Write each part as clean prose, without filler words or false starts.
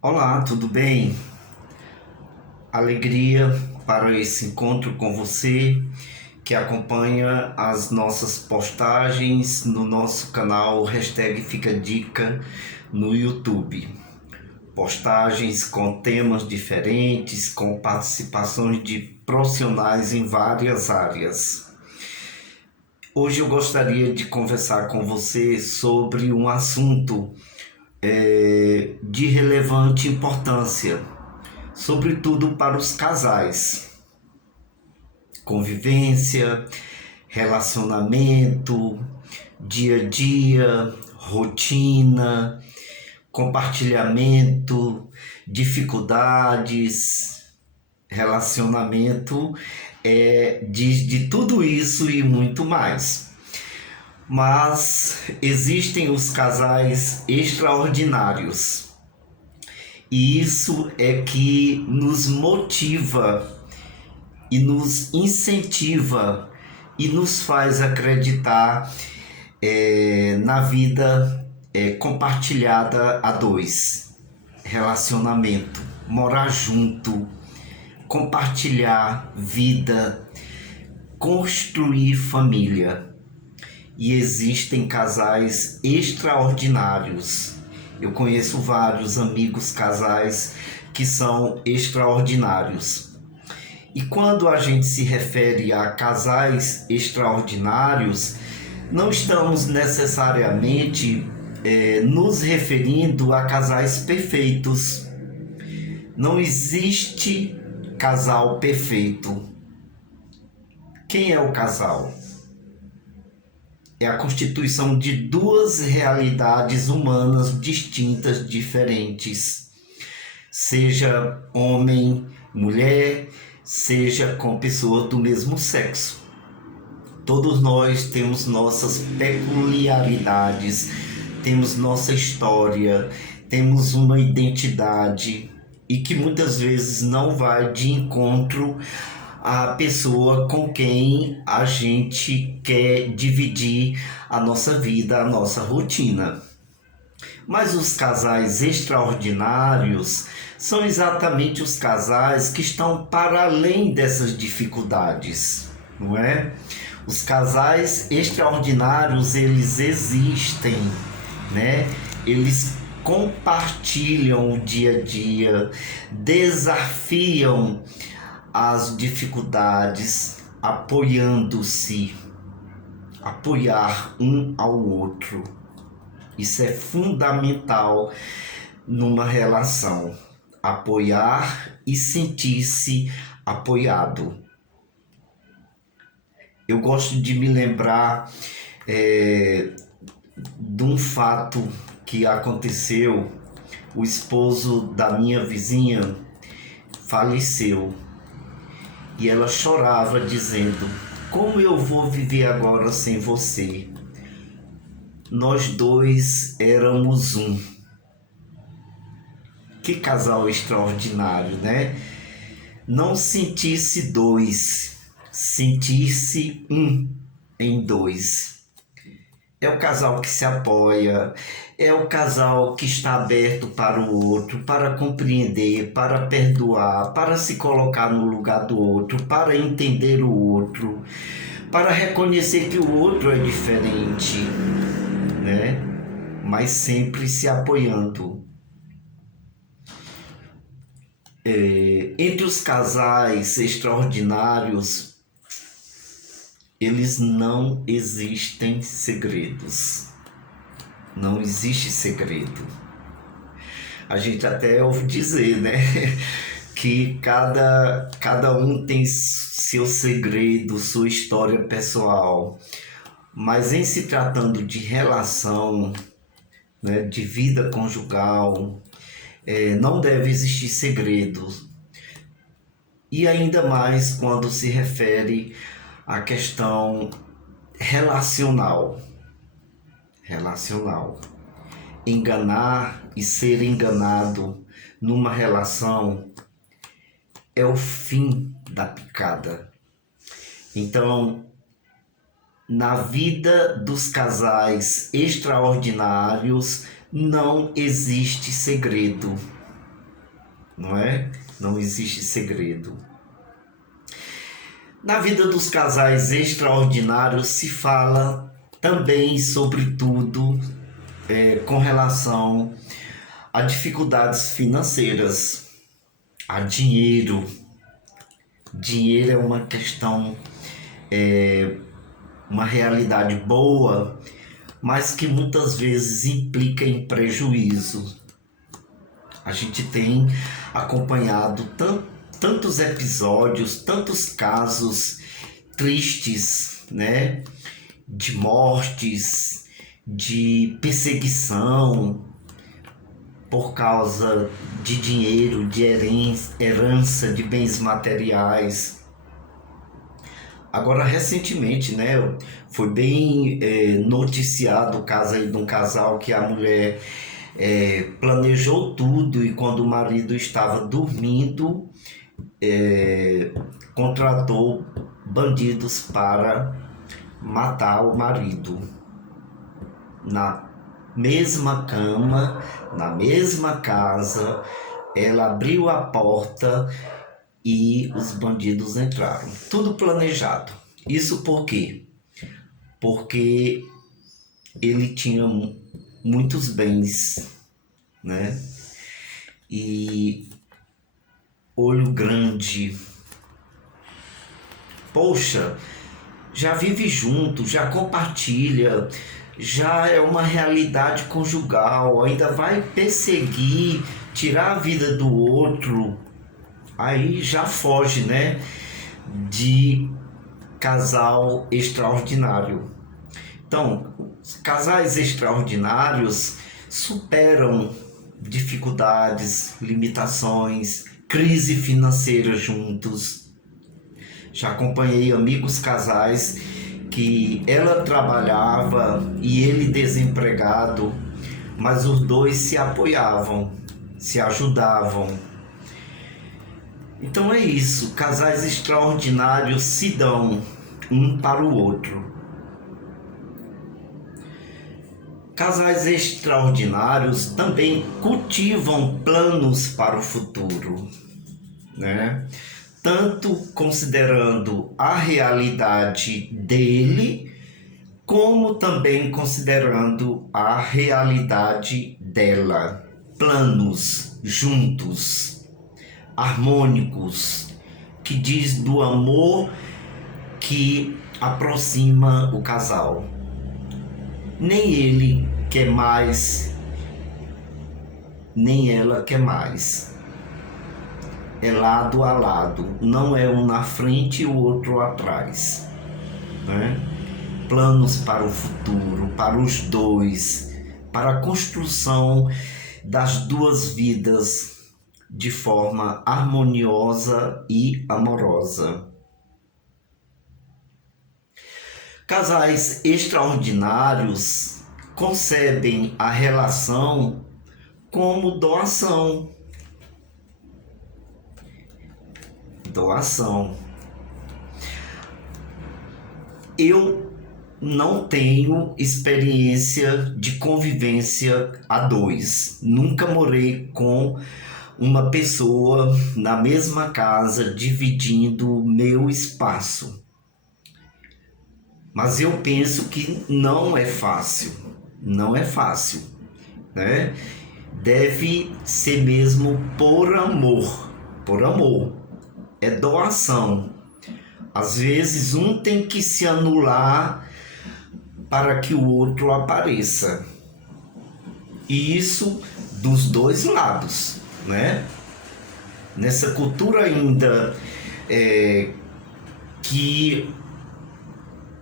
Olá, tudo bem? Alegria para esse encontro com você que acompanha as nossas postagens no nosso canal Fica Dica no YouTube. Postagens com temas diferentes, com participações de profissionais em várias áreas. Hoje eu gostaria de conversar com você sobre um assunto de relevante importância, sobretudo para os casais. Convivência, relacionamento, dia a dia, rotina, compartilhamento, dificuldades, relacionamento, de tudo isso e muito mais. Mas existem os casais extraordinários. E isso é que nos motiva e nos incentiva e nos faz acreditar na vida compartilhada a dois. Relacionamento, morar junto, compartilhar vida, construir família. E existem casais extraordinários. Eu conheço vários amigos casais que são extraordinários. E quando a gente se refere a casais extraordinários, não estamos necessariamente nos referindo a casais perfeitos. Não existe casal perfeito. Quem é o casal? É a constituição de duas realidades humanas distintas, diferentes. Seja homem, mulher, seja com pessoas do mesmo sexo. Todos nós temos nossas peculiaridades, temos nossa história, temos uma identidade e que muitas vezes não vai de encontro à pessoa com quem a gente quer dividir a nossa vida, a nossa rotina. Mas os casais extraordinários são exatamente os casais que estão para além dessas dificuldades, não é? Os casais extraordinários, eles existem, né? Eles compartilham o dia a dia, desafiam as dificuldades, apoiando-se, apoiar um ao outro. Isso é fundamental numa relação, apoiar e sentir-se apoiado. Eu gosto de me lembrar de um fato que aconteceu. O esposo da minha vizinha faleceu e ela chorava dizendo: como eu vou viver agora sem você? Nós dois éramos um. Que casal extraordinário, né? Não sentir-se dois, sentir-se um em dois. É o casal que se apoia, é o casal que está aberto para o outro, para compreender, para perdoar, para se colocar no lugar do outro, para entender o outro, para reconhecer que o outro é diferente, né? Mas sempre se apoiando. Entre os casais extraordinários, eles não existem segredos. Não existe segredo. A gente até ouve dizer, né? Que cada um tem seu segredo, sua história pessoal. Mas em se tratando de relação, né, de vida conjugal, não deve existir segredos. E ainda mais quando se refere à questão relacional. Relacional. Enganar e ser enganado numa relação é o fim da picada. Então, na vida dos casais extraordinários não existe segredo. não é? Não existe segredo. Na vida dos casais extraordinários se fala também, sobretudo, com relação a dificuldades financeiras, a dinheiro. Dinheiro é uma questão, uma realidade boa, mas que muitas vezes implica em prejuízo. A gente tem acompanhado tantos episódios, tantos casos tristes, né? De mortes, de perseguição por causa de dinheiro, de herança, de bens materiais. Agora, recentemente, né, foi bem noticiado o caso aí de um casal que a mulher planejou tudo e quando o marido estava dormindo, contratou bandidos para matar o marido. Na mesma cama, na mesma casa, ela abriu a porta e os bandidos entraram. Tudo planejado. Isso por quê? Porque ele tinha muitos bens, né? E olho grande. Poxa, já vive junto, já compartilha, já é uma realidade conjugal, ainda vai perseguir, tirar a vida do outro, aí já foge, né, de casal extraordinário. Então, casais extraordinários superam dificuldades, limitações, crise financeira juntos. Já acompanhei amigos casais que ela trabalhava e ele desempregado, mas os dois se apoiavam, se ajudavam. Então é isso, casais extraordinários se dão um para o outro. Casais extraordinários também cultivam planos para o futuro, né? Tanto considerando a realidade dele, como também considerando a realidade dela. Planos juntos, harmônicos, que diz do amor que aproxima o casal. Nem ele quer mais, nem ela quer mais. É lado a lado, não é um na frente e o outro atrás, né? Planos para o futuro, para os dois, para a construção das duas vidas de forma harmoniosa e amorosa. Casais extraordinários concebem a relação como doação. Doação. Eu não tenho experiência de convivência a dois. Nunca morei com uma pessoa na mesma casa, dividindo meu espaço. Mas eu penso que não é fácil, né? Deve ser mesmo por amor, é doação. Às vezes um tem que se anular para que o outro apareça. E isso dos dois lados, né? Nessa cultura ainda que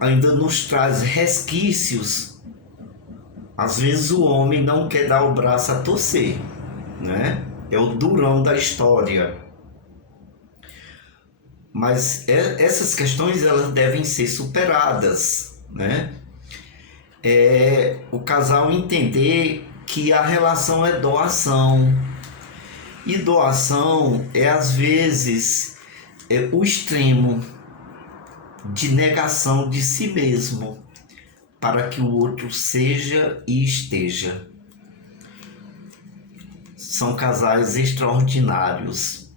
ainda nos traz resquícios, às vezes o homem não quer dar o braço a torcer, né? É o durão da história. Mas essas questões elas devem ser superadas, né? O casal entender que a relação é doação. E doação é às vezes o extremo de negação de si mesmo para que o outro seja e esteja. são casais extraordinários.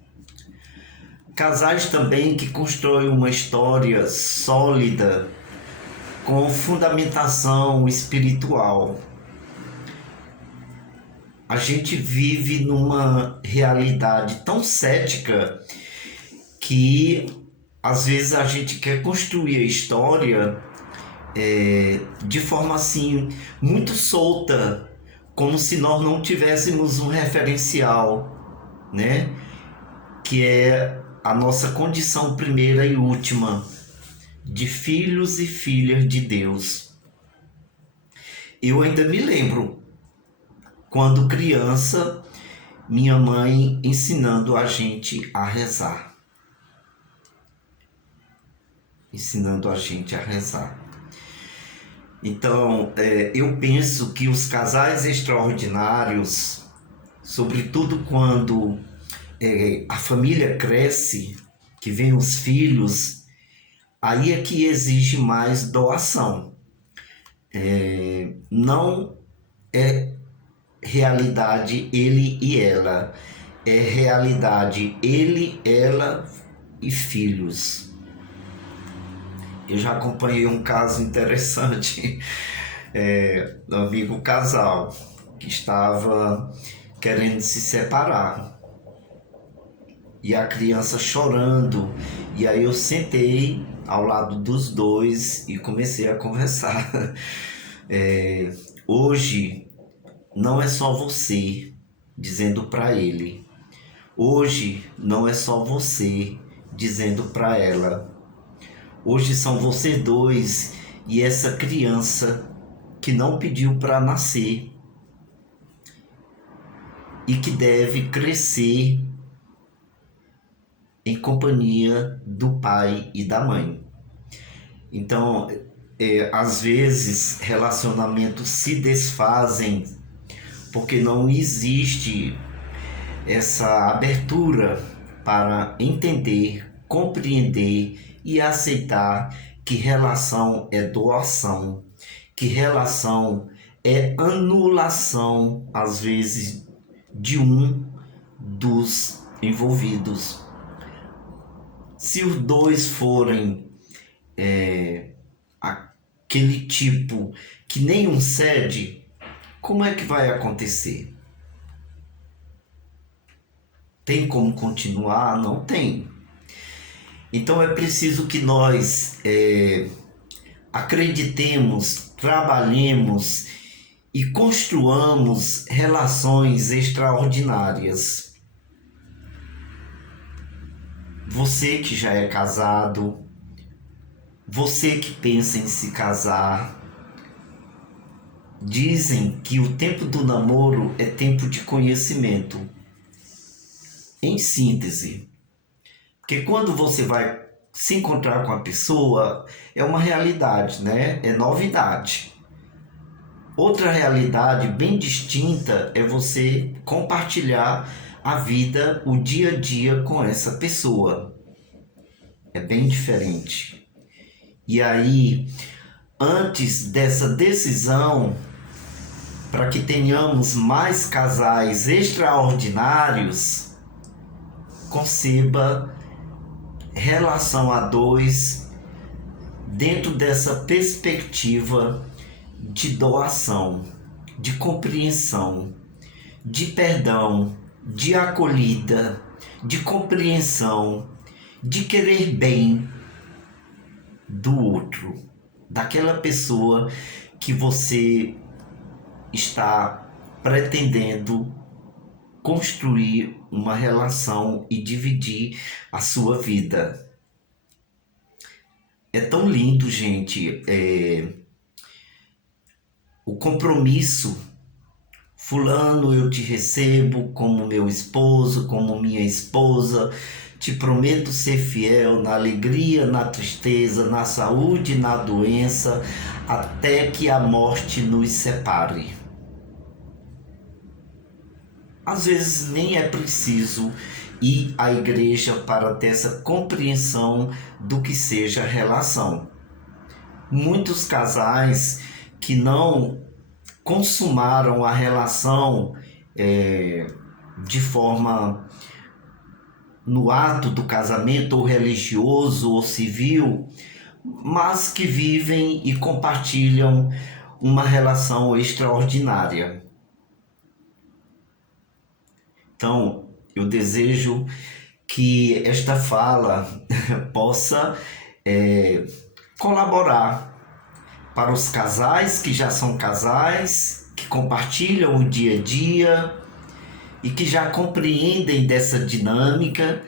Casais também que constroem uma história sólida, com fundamentação espiritual. A gente vive numa realidade tão cética que às vezes a gente quer construir a história de forma assim muito solta, como se nós não tivéssemos um referencial, né? Que é a nossa condição primeira e última de filhos e filhas de Deus. Eu ainda me lembro, quando criança, minha mãe ensinando a gente a rezar. Ensinando a gente a rezar. Então, eu penso que os casais extraordinários, sobretudo quando a família cresce, que vem os filhos, aí é que exige mais doação. Não é realidade ele e ela, é realidade ele, ela e filhos. Eu já acompanhei um caso interessante, um amigo casal que estava querendo se separar e a criança chorando, e aí eu sentei ao lado dos dois e comecei a conversar. Hoje não é só você, dizendo para ele. Hoje não é só você, dizendo para ela. Hoje são vocês dois e essa criança que não pediu para nascer e que deve crescer em companhia do pai e da mãe. Então, às vezes, relacionamentos se desfazem porque não existe essa abertura para entender, compreender e aceitar que relação é doação, que relação é anulação, às vezes, de um dos envolvidos. Se os dois forem aquele tipo que nenhum cede, como é que vai acontecer? Tem como continuar? Não tem. Então é preciso que nós acreditemos, trabalhemos e construamos relações extraordinárias. Você que já é casado, você que pensa em se casar, dizem que o tempo do namoro é tempo de conhecimento. Em síntese, porque quando você vai se encontrar com a pessoa, é uma realidade, né? É novidade. Outra realidade bem distinta é você compartilhar a vida, o dia a dia com essa pessoa. É bem diferente. E aí, antes dessa decisão, para que tenhamos mais casais extraordinários, conceba relação a dois dentro dessa perspectiva de doação, de compreensão, de perdão, de acolhida, de compreensão, de querer bem do outro, daquela pessoa que você está pretendendo construir uma relação e dividir a sua vida. É tão lindo, gente, o compromisso. Fulano, eu te recebo como meu esposo, como minha esposa. Te prometo ser fiel na alegria, na tristeza, na saúde, na doença, até que a morte nos separe. Às vezes nem é preciso ir à igreja para ter essa compreensão do que seja relação. Muitos casais que não consumaram a relação de forma no ato do casamento, ou religioso ou civil, mas que vivem e compartilham uma relação extraordinária. Então, eu desejo que esta fala possa colaborar para os casais que já são casais, que compartilham o dia a dia e que já compreendem dessa dinâmica,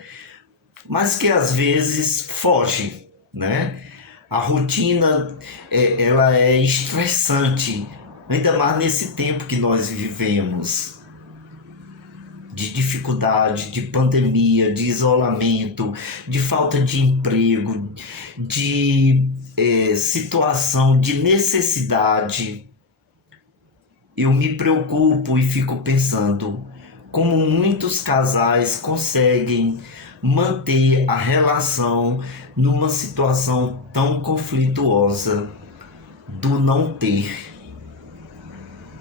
mas que às vezes foge, né? A rotina, ela é estressante, ainda mais nesse tempo que nós vivemos, de dificuldade, de pandemia, de isolamento, de falta de emprego, de situação de necessidade. Eu me preocupo e fico pensando como muitos casais conseguem manter a relação numa situação tão conflituosa do não ter.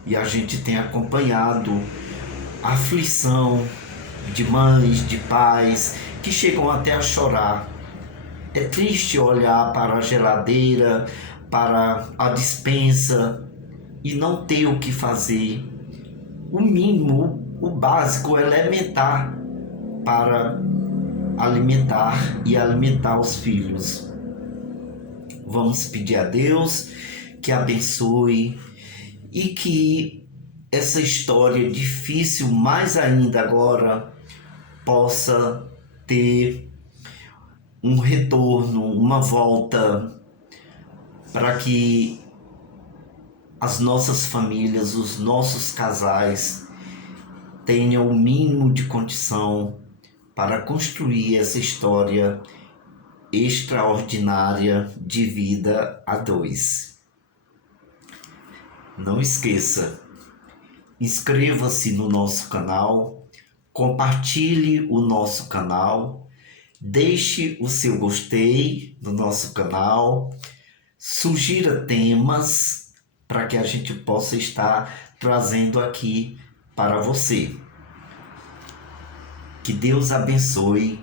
E a gente tem acompanhado a aflição de mães, de pais, que chegam até a chorar. É triste olhar para a geladeira, para a despensa e não ter o que fazer. O mínimo, o básico, o elementar para alimentar e alimentar os filhos. Vamos pedir a Deus que abençoe e que essa história difícil, mais ainda agora, possa ter um retorno, uma volta, para que as nossas famílias, os nossos casais tenham o mínimo de condição para construir essa história extraordinária de vida a dois. Não esqueça, inscreva-se no nosso canal, compartilhe o nosso canal, deixe o seu gostei no nosso canal, sugira temas para que a gente possa estar trazendo aqui para você. Que Deus abençoe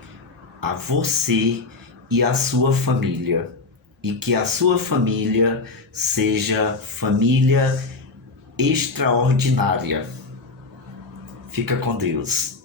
a você e a sua família, e que a sua família seja família extraordinária. Fica com Deus.